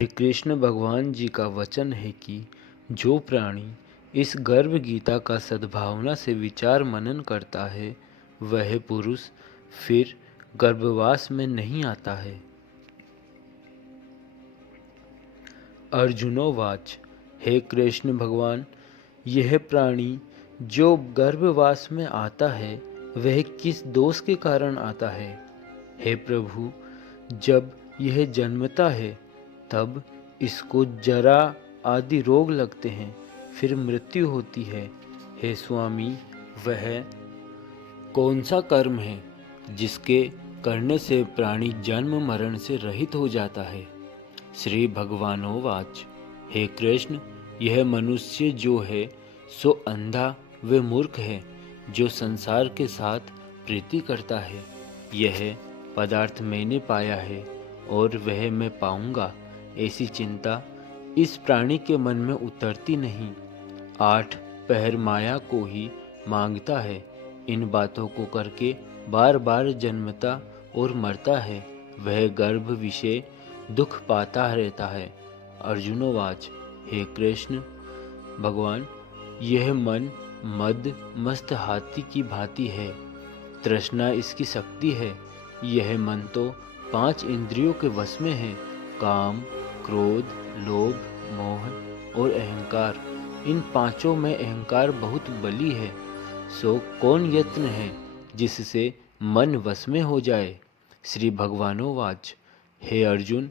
श्री कृष्ण भगवान जी का वचन है कि जो प्राणी इस गर्भ गीता का सद्भावना से विचार मनन करता है वह पुरुष फिर गर्भवास में नहीं आता है। अर्जुनोवाच, हे कृष्ण भगवान, यह प्राणी जो गर्भवास में आता है वह किस दोष के कारण आता है? हे प्रभु, जब यह जन्मता है तब इसको जरा आदि रोग लगते हैं, फिर मृत्यु होती है। हे स्वामी, वह कौन सा कर्म है जिसके करने से प्राणी जन्म मरण से रहित हो जाता है? श्री भगवानोवाच, हे कृष्ण, यह मनुष्य जो है सो अंधा व मूर्ख है, जो संसार के साथ प्रीति करता है। यह पदार्थ मैंने पाया है और वह मैं पाऊंगा, ऐसी चिंता इस प्राणी के मन में उतरती नहीं। 8 पहर माया को ही मांगता है। इन बातों को करके बार बार जन्मता और मरता है। वह गर्भ विषय दुख पाता रहता है। अर्जुनोवाच, हे कृष्ण भगवान, यह मन मद मस्त हाथी की भांति है। तृष्णा इसकी शक्ति है। यह मन तो 5 इंद्रियों के वश में है, काम, क्रोध, लोभ, मोह और अहंकार। इन पांचों में अहंकार बहुत बली है। सो कौन यत्न है जिससे मन वश में हो जाए? श्री भगवानोवाच, हे अर्जुन,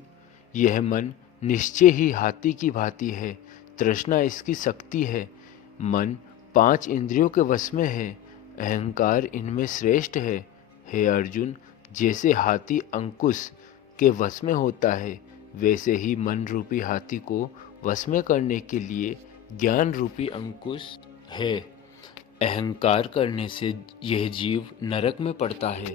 यह मन निश्चय ही हाथी की भांति है। तृष्णा इसकी शक्ति है। मन 5 इंद्रियों के वश में है। अहंकार इनमें श्रेष्ठ है। हे अर्जुन, जैसे हाथी अंकुश के वश में होता है, वैसे ही मन रूपी हाथी को वश में करने के लिए ज्ञान रूपी अंकुश है। अहंकार करने से यह जीव नरक में पड़ता है।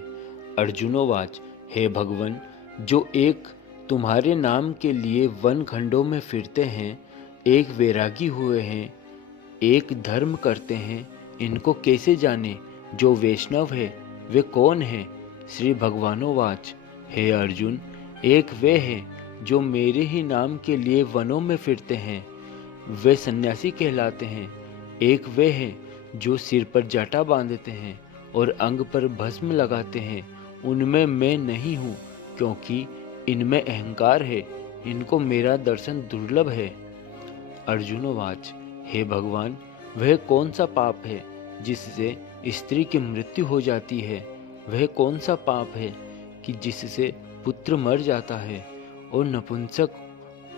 अर्जुनोवाच, हे भगवन, जो एक तुम्हारे नाम के लिए वन खंडों में फिरते हैं, एक वैरागी हुए हैं, एक धर्म करते हैं, इनको कैसे जाने? जो वैष्णव है वे कौन है? श्री भगवानोवाच, हे अर्जुन, एक वे है जो मेरे ही नाम के लिए वनों में फिरते हैं, वे सन्यासी कहलाते हैं। एक वे हैं जो सिर पर जटा बांधते हैं और अंग पर भस्म लगाते हैं, उनमें मैं नहीं हूँ, क्योंकि इनमें अहंकार है। इनको मेरा दर्शन दुर्लभ है। अर्जुनोवाच, हे भगवान, वह कौन सा पाप है जिससे स्त्री की मृत्यु हो जाती है? वह कौन सा पाप है कि जिससे पुत्र मर जाता है? और नपुंसक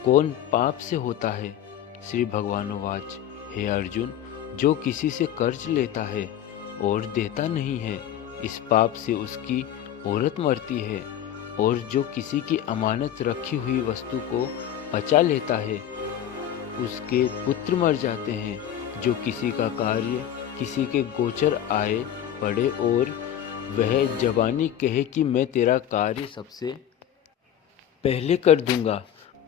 कौन पाप से होता है? श्री भगवानोवाच, हे अर्जुन, जो किसी से कर्ज लेता है और देता नहीं है, इस पाप से उसकी औरत मरती है। और जो किसी की अमानत रखी हुई वस्तु को बचा लेता है, उसके पुत्र मर जाते हैं। जो किसी का कार्य किसी के गोचर आए पड़े और वह जबानी कहे कि मैं तेरा कार्य सबसे पहले कर दूंगा,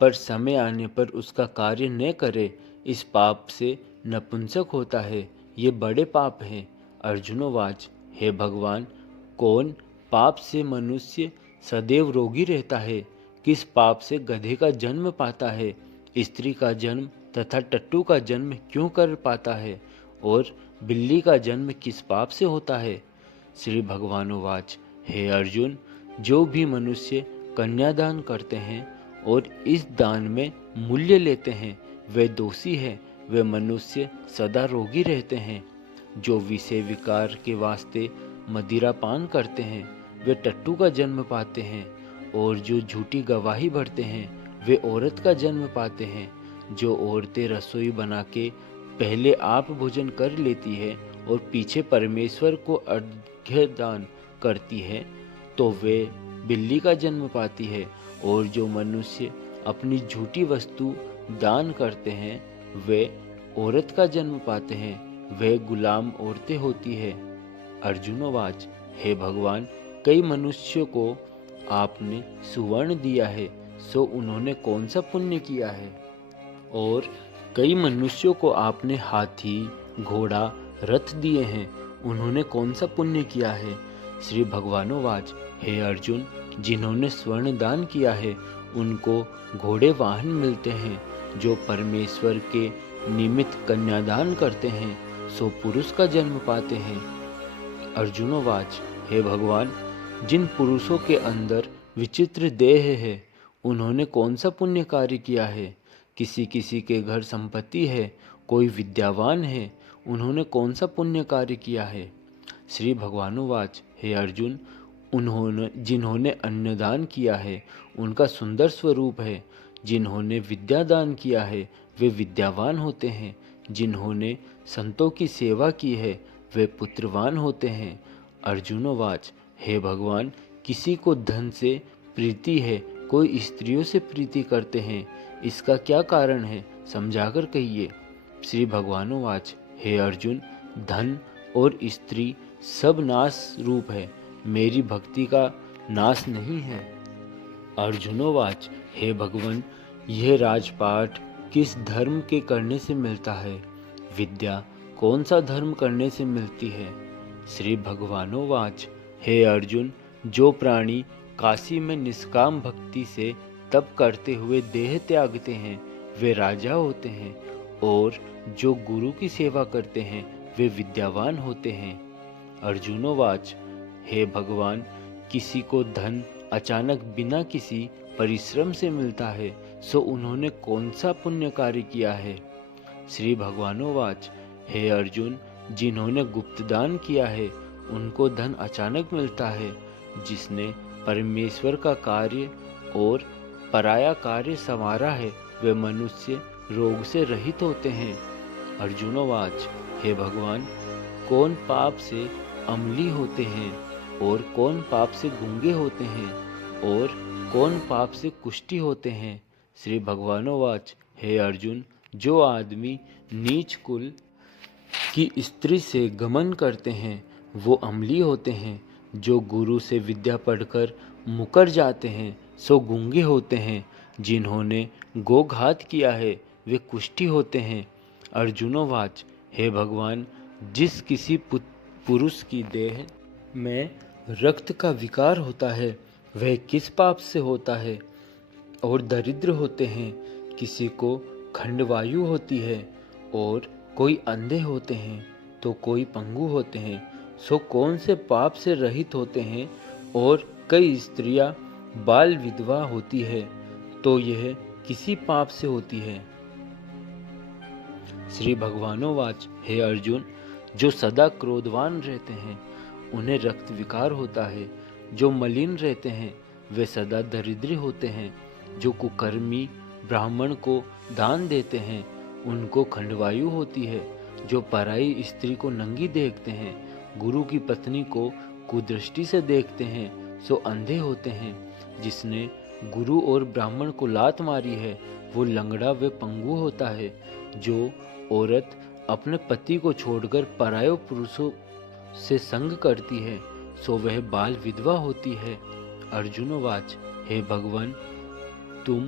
पर समय आने पर उसका कार्य न करे, इस पाप से नपुंसक होता है। ये बड़े पाप हैं। अर्जुनोवाच, हे भगवान, कौन पाप से मनुष्य सदैव रोगी रहता है? किस पाप से गधे का जन्म पाता है, स्त्री का जन्म तथा टट्टू का जन्म क्यों कर पाता है, और बिल्ली का जन्म किस पाप से होता है? श्री भगवानोवाच, हे अर्जुन, जो भी मनुष्य कन्यादान करते हैं और इस दान में मूल्य लेते हैं, वे दोषी है। वे मनुष्य सदा रोगी रहते हैं। जो विषय विकार के वास्ते मदिरा पान करते हैं, वे टट्टू का जन्म पाते हैं। और जो झूठी गवाही भरते हैं, वे औरत का जन्म पाते हैं। जो औरतें रसोई बना के पहले आप भोजन कर लेती है और पीछे परमेश्वर को अर्घ्य दान करती है, तो वे बिल्ली का जन्म पाती है। और जो मनुष्य अपनी झूठी वस्तु दान करते हैं, वे औरत का जन्म पाते हैं। वे गुलाम औरतें होती है। अर्जुनोवाच, हे भगवान, कई मनुष्यों को आपने सुवर्ण दिया है, सो उन्होंने कौन सा पुण्य किया है? और कई मनुष्यों को आपने हाथी, घोड़ा, रथ दिए हैं, उन्होंने कौन सा पुण्य किया है? श्री भगवानोवाच, हे अर्जुन, जिन्होंने स्वर्ण दान किया है उनको घोड़े वाहन मिलते हैं। जो परमेश्वर के निमित्त कन्यादान करते हैं सो पुरुष का जन्म पाते हैं। अर्जुनोवाच, हे भगवान, जिन पुरुषों के अंदर विचित्र देह है उन्होंने कौन सा पुण्य कार्य किया है? किसी किसी के घर संपत्ति है, कोई विद्यावान है, उन्होंने कौन सा पुण्य कार्य किया है? श्री भगवानुवाच, हे अर्जुन, जिन्होंने अन्नदान किया है उनका सुंदर स्वरूप है। जिन्होंने विद्यादान किया है वे विद्यावान होते हैं। जिन्होंने संतों की सेवा की है वे पुत्रवान होते हैं। अर्जुनोवाच, हे भगवान, किसी को धन से प्रीति है, कोई स्त्रियों से प्रीति करते हैं, इसका क्या कारण है? समझाकर कहिए। श्री भगवानुवाच, हे अर्जुन, धन और स्त्री सब नाश रूप है, मेरी भक्ति का नाश नहीं है। अर्जुनोवाच, हे भगवान, यह राजपाट किस धर्म के करने से मिलता है? विद्या कौन सा धर्म करने से मिलती है? श्री भगवानोवाच, हे अर्जुन, जो प्राणी काशी में निष्काम भक्ति से तप करते हुए देह त्यागते हैं वे राजा होते हैं, और जो गुरु की सेवा करते हैं वे विद्यावान होते हैं। अर्जुनोवाच, हे भगवान, किसी को धन अचानक बिना किसी परिश्रम से मिलता है सो उन्होंने कौन सा पुण्य कार्य किया है? श्री भगवानोवाच, हे अर्जुन, जिन्होंने गुप्तदान किया है उनको धन अचानक मिलता है। जिसने परमेश्वर का कार्य और पराया कार्य संवारा है वे मनुष्य रोग से रहित होते हैं। अर्जुनोवाच, हे भगवान, कौन पाप से अम्ली होते हैं और कौन पाप से गूंगे होते हैं और कौन पाप से कुष्ठी होते हैं? श्री भगवानोवाच, हे अर्जुन, जो आदमी नीच कुल की स्त्री से गमन करते हैं वो अम्ली होते हैं। जो गुरु से विद्या पढ़कर मुकर जाते हैं सो गूंगे होते हैं। जिन्होंने गोघात किया है वे कुष्ठी होते हैं। अर्जुनोवाच, हे भगवान, जिस किसी पुरुष की देह में रक्त का विकार होता है वह किस पाप से होता है? और दरिद्र होते हैं, किसी को खंडवायु होती है, और कोई अंधे होते हैं तो कोई पंगु होते हैं, सो कौन से पाप से रहित होते हैं? और कई स्त्रियां बाल विधवा होती है तो यह किसी पाप से होती है? श्री भगवानोवाच, हे अर्जुन, जो सदा क्रोधवान रहते हैं उन्हें रक्त विकार होता है। जो मलिन रहते हैं वे सदा दरिद्र होते हैं। जो कुकर्मी ब्राह्मण को दान देते हैं उनको खंडवायु होती है। जो पराई स्त्री को नंगी देखते हैं, गुरु की पत्नी को कुदृष्टि से देखते हैं सो अंधे होते हैं। जिसने गुरु और ब्राह्मण को लात मारी है वो लंगड़ा व पंगु होता है। जो औरत अपने पति को छोड़कर पराये पुरुषों से संग करती है सो वह बाल विधवा होती है। अर्जुनोवाच, हे भगवान, तुम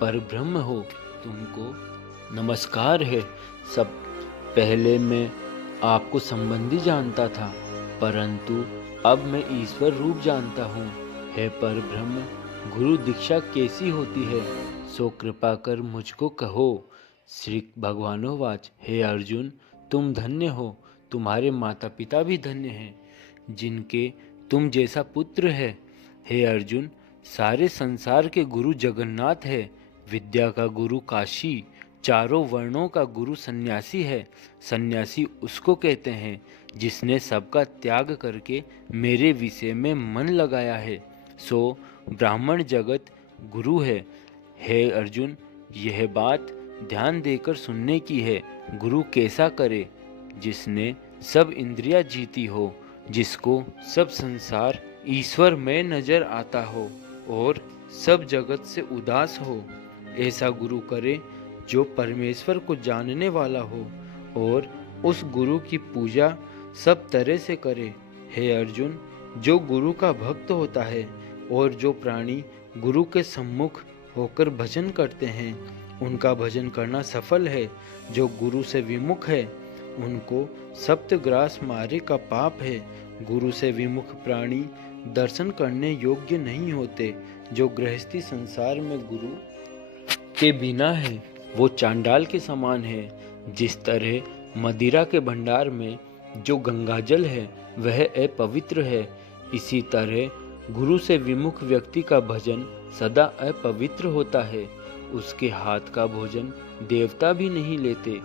परब्रह्म हो, तुमको नमस्कार है। सब पहले मैं आपको संबंधी जानता था, परंतु अब मैं ईश्वर रूप जानता हूँ। हे परब्रह्म, गुरु दीक्षा कैसी होती है सो कृपा कर मुझको कहो। श्री भगवानोवाच, हे अर्जुन, तुम धन्य हो, तुम्हारे माता पिता भी धन्य हैं जिनके तुम जैसा पुत्र है। हे अर्जुन, सारे संसार के गुरु जगन्नाथ है। विद्या का गुरु काशी, चारों वर्णों का गुरु सन्यासी है। सन्यासी उसको कहते हैं जिसने सबका त्याग करके मेरे विषय में मन लगाया है, सो ब्राह्मण जगत गुरु है। हे अर्जुन, यह बात ध्यान देकर सुनने की है। गुरु कैसा करे? जिसने सब इंद्रियां जीती हो, जिसको सब संसार ईश्वर में नजर आता हो और सब जगत से उदास हो। ऐसा गुरु करे जो परमेश्वर को जानने वाला हो और उस गुरु की पूजा सब तरह से करे। हे अर्जुन, जो गुरु का भक्त होता है और जो प्राणी गुरु के सम्मुख होकर भजन करते हैं उनका भजन करना सफल है। जो गुरु से विमुख है उनको सप्तग्रास मारे का पाप है। गुरु से विमुख प्राणी दर्शन करने योग्य नहीं होते। जो गृहस्थी संसार में गुरु के बिना है वो चांडाल के समान है। जिस तरह मदिरा के भंडार में जो गंगाजल है वह अपवित्र है, इसी तरह गुरु से विमुख व्यक्ति का भजन सदा अपवित्र होता है। उसके हाथ का भोजन देवता भी नहीं लेते।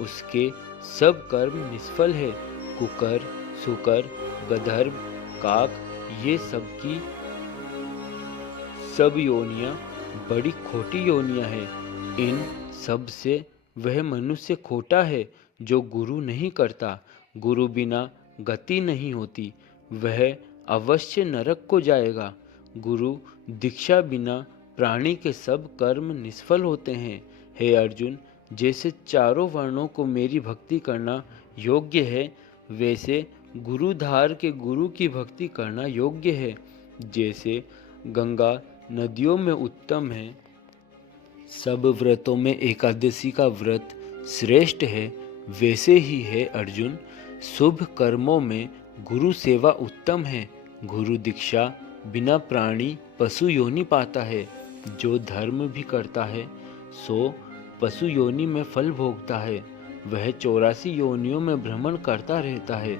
उसके सब कर्म निष्फल है। कुकर, सुकर, गधर्व, काक, ये सब की सब योनियां बड़ी खोटी योनियां हैं। इन सब से वह मनुष्य खोटा है जो गुरु नहीं करता। गुरु बिना गति नहीं होती, वह अवश्य नरक को जाएगा। गुरु दीक्षा बिना प्राणी के सब कर्म निष्फल होते हैं। हे अर्जुन, जैसे चारों वर्णों को मेरी भक्ति करना योग्य है, वैसे गुरुधार के गुरु की भक्ति करना योग्य है। जैसे गंगा नदियों में उत्तम है, सब व्रतों में एकादशी का व्रत श्रेष्ठ है, वैसे ही है अर्जुन, शुभ कर्मों में गुरु सेवा उत्तम है। गुरु दीक्षा बिना प्राणी पशु योनि पाता है। जो धर्म भी करता है सो पशु योनि में फल भोगता है। वह 84 योनियों में भ्रमण करता रहता है।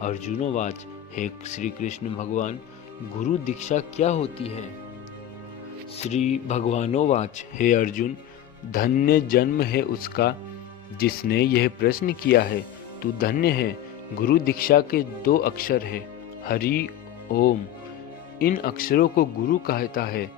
अर्जुनोवाच, हे श्री कृष्ण भगवान, गुरु दीक्षा क्या होती है? श्री भगवानोवाच, हे अर्जुन, धन्य जन्म है उसका जिसने यह प्रश्न किया है। तू धन्य है। गुरु दीक्षा के 2 अक्षर है, हरि ओम। इन अक्षरों को गुरु कहता है।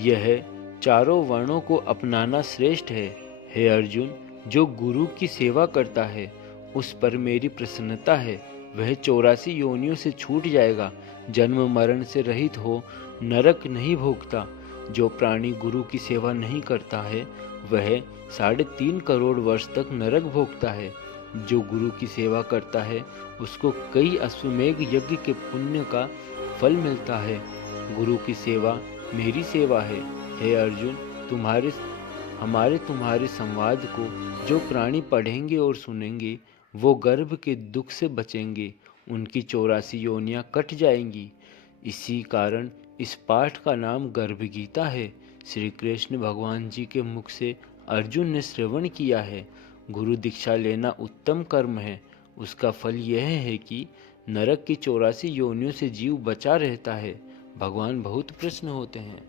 यह चारों वर्णों को अपनाना श्रेष्ठ है। हे अर्जुन, जो गुरु की सेवा करता है उस पर मेरी प्रसन्नता है। वह 84 योनियों से छूट जाएगा, जन्म मरण से रहित हो नरक नहीं भोगता। जो प्राणी गुरु की सेवा नहीं करता है वह 3.5 करोड़ वर्ष तक नरक भोगता है। जो गुरु की सेवा करता है उसको कई अश्वमेघ यज्ञ के पुण्य का फल मिलता है। गुरु की सेवा मेरी सेवा है। हे अर्जुन, तुम्हारे संवाद को जो प्राणी पढ़ेंगे और सुनेंगे वो गर्भ के दुख से बचेंगे, उनकी 84 योनियां कट जाएंगी। इसी कारण इस पाठ का नाम गर्भ गीता है। श्री कृष्ण भगवान जी के मुख से अर्जुन ने श्रवण किया है। गुरु दीक्षा लेना उत्तम कर्म है। उसका फल यह है कि नरक की 84 योनियों से जीव बचा रहता है। भगवान बहुत प्रसन्न होते हैं।